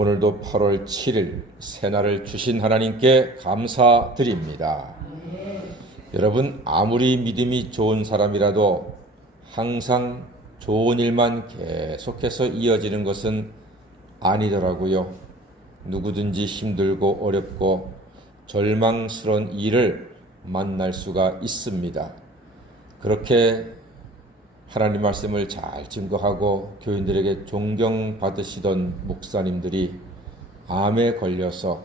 오늘도 8월 7일 새날을 주신 하나님께 감사드립니다. 여러분, 아무리 믿음이 좋은 사람이라도 항상 좋은 일만 계속해서 이어지는 것은 아니더라고요. 누구든지 힘들고 어렵고 절망스러운 일을 만날 수가 있습니다. 그렇게 하나님 말씀을 잘 증거하고 교인들에게 존경받으시던 목사님들이 암에 걸려서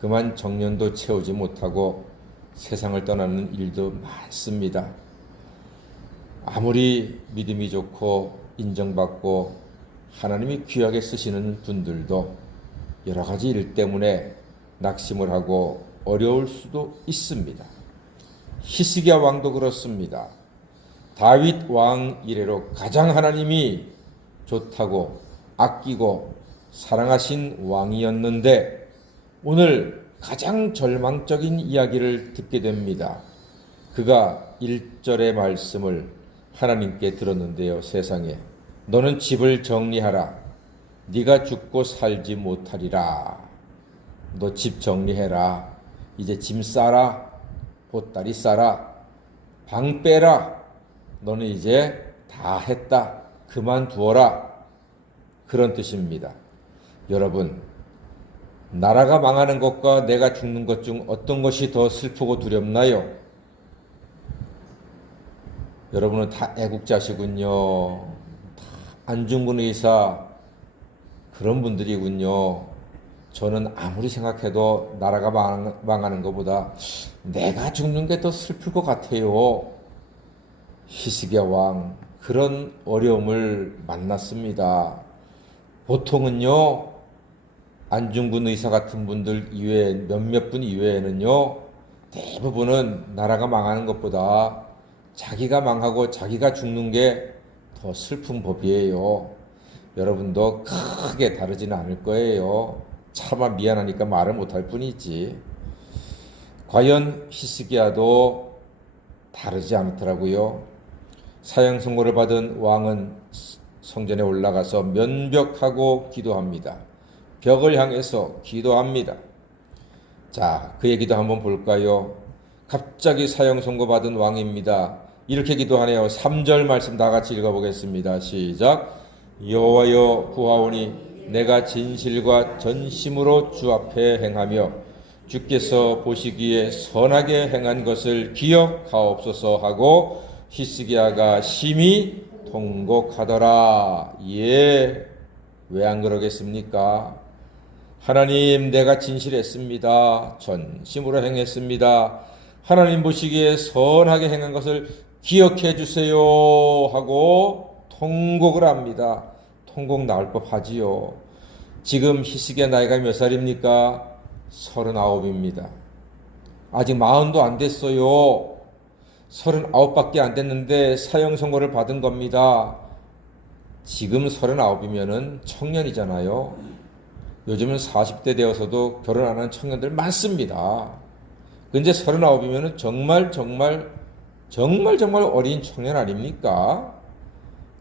그만 정년도 채우지 못하고 세상을 떠나는 일도 많습니다. 아무리 믿음이 좋고 인정받고 하나님이 귀하게 쓰시는 분들도 여러 가지 일 때문에 낙심을 하고 어려울 수도 있습니다. 히스기야 왕도 그렇습니다. 다윗 왕 이래로 가장 하나님이 좋다고 아끼고 사랑하신 왕이었는데 오늘 가장 절망적인 이야기를 듣게 됩니다. 그가 1절의 말씀을 하나님께 들었는데요. 세상에 너는 집을 정리하라. 네가 죽고 살지 못하리라. 너 집 정리해라. 이제 짐 싸라. 보따리 싸라. 방 빼라. 너는 이제 다 했다. 그만두어라. 그런 뜻입니다. 여러분, 나라가 망하는 것과 내가 죽는 것 중 어떤 것이 더 슬프고 두렵나요? 여러분은 다 애국자시군요. 다 안중근 의사 그런 분들이군요. 저는 아무리 생각해도 나라가 망하는 것보다 내가 죽는 게 더 슬플 것 같아요. 히스기야 왕 그런 어려움을 만났습니다. 보통은요, 안중근 의사 같은 분들 이외에 몇몇 분 이외에는요, 대부분은 나라가 망하는 것보다 자기가 망하고 자기가 죽는 게 더 슬픈 법이에요. 여러분도 크게 다르지는 않을 거예요. 차마 미안하니까 말을 못할 뿐이지. 과연 히스기야도 다르지 않더라고요. 사형 선고를 받은 왕은 성전에 올라가서 면벽하고 기도합니다. 벽을 향해서 기도합니다. 자, 그 얘기도 한번 볼까요? 갑자기 사형 선고 받은 왕입니다. 이렇게 기도하네요. 3절 말씀 다 같이 읽어보겠습니다. 시작. 여호와여 구하오니 내가 진실과 전심으로 주 앞에 행하며 주께서 보시기에 선하게 행한 것을 기억하옵소서 하고 히스기야가 심히 통곡하더라. 예, 왜 안 그러겠습니까? 하나님, 내가 진실했습니다. 전심으로 행했습니다. 하나님 보시기에 선하게 행한 것을 기억해 주세요 하고 통곡을 합니다. 통곡 나올 법하지요. 지금 히스기야 나이가 몇 살입니까? 39입니다. 아직 40도 안 됐어요. 39밖에 안 됐는데 사형 선고를 받은 겁니다. 지금 39이면은 청년이잖아요. 요즘은 40대 되어서도 결혼 안 하는 청년들 많습니다. 근데 39이면은 정말 어린 청년 아닙니까?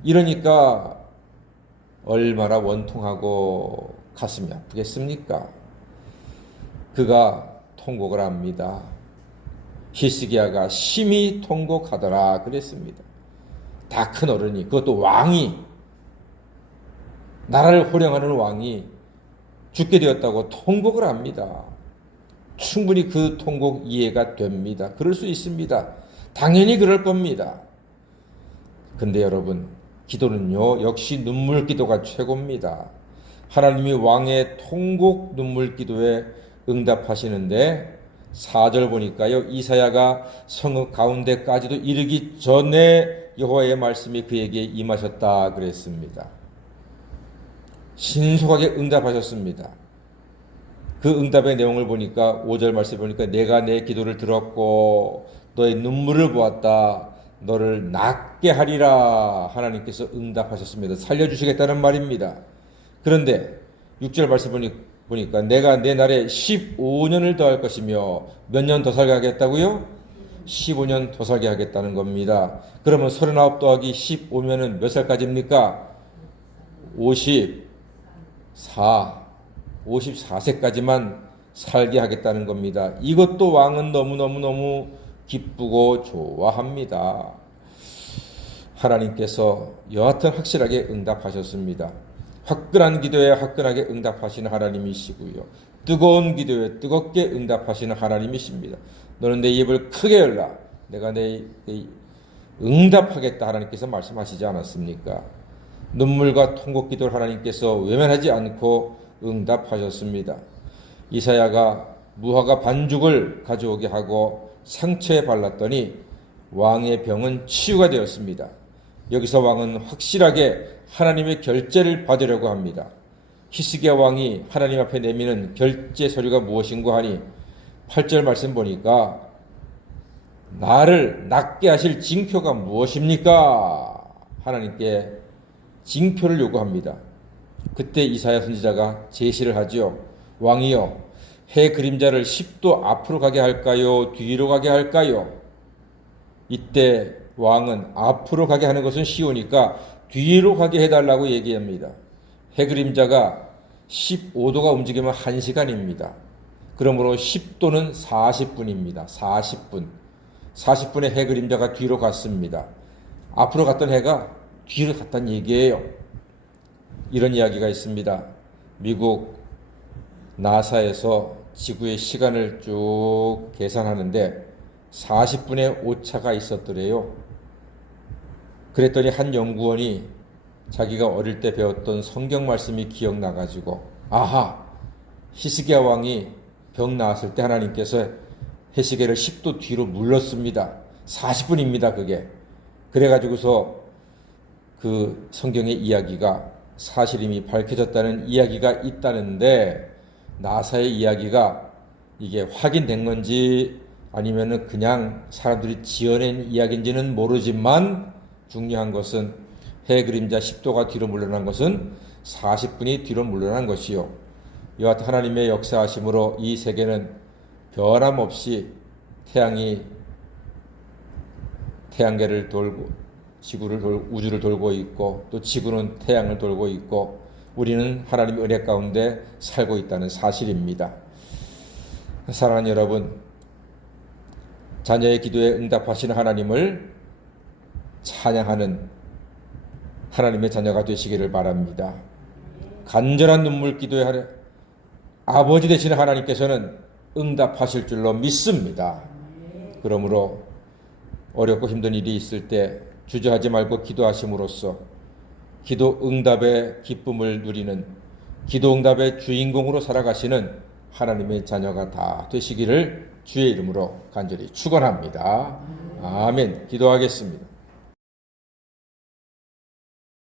이러니까 얼마나 원통하고 가슴이 아프겠습니까? 그가 통곡을 합니다. 히스기야가 심히 통곡하더라 그랬습니다. 다 큰 어른이, 그것도 왕이, 나라를 호령하는 왕이 죽게 되었다고 통곡을 합니다. 충분히 그 통곡 이해가 됩니다. 그럴 수 있습니다. 당연히 그럴 겁니다. 근데 여러분, 기도는요, 역시 눈물 기도가 최고입니다. 하나님이 왕의 통곡 눈물 기도에 응답하시는데 4절 보니까요, 이사야가 성읍 가운데까지도 이르기 전에 여호와의 말씀이 그에게 임하셨다 그랬습니다. 신속하게 응답하셨습니다. 그 응답의 내용을 보니까 5절 말씀 보니까 내가 내 기도를 들었고 너의 눈물을 보았다. 너를 낫게 하리라. 하나님께서 응답하셨습니다. 살려주시겠다는 말입니다. 그런데 6절 말씀 보니까 내가 내 날에 15년을 더할 것이며 몇 년 더 살게 하겠다고요? 15년 더 살게 하겠다는 겁니다. 그러면 39 더하기 15면은 몇 살까지입니까? 54. 54세까지만 살게 하겠다는 겁니다. 이것도 왕은 너무너무너무 기쁘고 좋아합니다. 하나님께서 여하튼 확실하게 응답하셨습니다. 화끈한 기도에 화끈하게 응답하시는 하나님이시고요. 뜨거운 기도에 뜨겁게 응답하시는 하나님이십니다. 너는 내 입을 크게 열라. 내가 내 응답하겠다 하나님께서 말씀하시지 않았습니까? 눈물과 통곡 기도를 하나님께서 외면하지 않고 응답하셨습니다. 이사야가 무화과 반죽을 가져오게 하고 상처에 발랐더니 왕의 병은 치유가 되었습니다. 여기서 왕은 확실하게 하나님의 결제를 받으려고 합니다. 히스기야 왕이 하나님 앞에 내미는 결제 서류가 무엇인가 하니 8절 말씀 보니까 나를 낫게 하실 징표가 무엇입니까? 하나님께 징표를 요구합니다. 그때 이사야 선지자가 제시를 하죠. 왕이여, 해 그림자를 10도 앞으로 가게 할까요? 뒤로 가게 할까요? 이때 왕은 앞으로 가게 하는 것은 쉬우니까 뒤로 가게 해달라고 얘기합니다. 해 그림자가 15도가 움직이면 1시간입니다. 그러므로 10도는 40분입니다. 40분. 40분의 해 그림자가 뒤로 갔습니다. 앞으로 갔던 해가 뒤로 갔다는 얘기예요. 이런 이야기가 있습니다. 미국 나사에서 지구의 시간을 쭉 계산하는데 40분의 오차가 있었더래요. 그랬더니 한 연구원이 자기가 어릴 때 배웠던 성경 말씀이 기억나가지고 아하, 히스기야 왕이 병 나았을 때 하나님께서 해시계를 10도 뒤로 물렀습니다. 40분입니다 그게. 그래가지고서 그 성경의 이야기가 사실임이 밝혀졌다는 이야기가 있다는데 나사의 이야기가 이게 확인된 건지 아니면은 그냥 사람들이 지어낸 이야기인지는 모르지만 중요한 것은 해 그림자 10도가 뒤로 물러난 것은 40분이 뒤로 물러난 것이요. 여하튼 하나님의 역사하심으로 이 세계는 변함없이 태양계를 돌고 우주를 돌고 있고 또 지구는 태양을 돌고 있고 우리는 하나님의 은혜 가운데 살고 있다는 사실입니다. 사랑하는 여러분, 자녀의 기도에 응답하시는 하나님을 찬양하는 하나님의 자녀가 되시기를 바랍니다. 간절한 눈물 기도에 아버지 되시는 하나님께서는 응답하실 줄로 믿습니다. 그러므로 어렵고 힘든 일이 있을 때 주저하지 말고 기도하심으로써 기도 응답의 기쁨을 누리는 기도 응답의 주인공으로 살아가시는 하나님의 자녀가 다 되시기를 주의 이름으로 간절히 축원합니다. 아멘. 기도하겠습니다.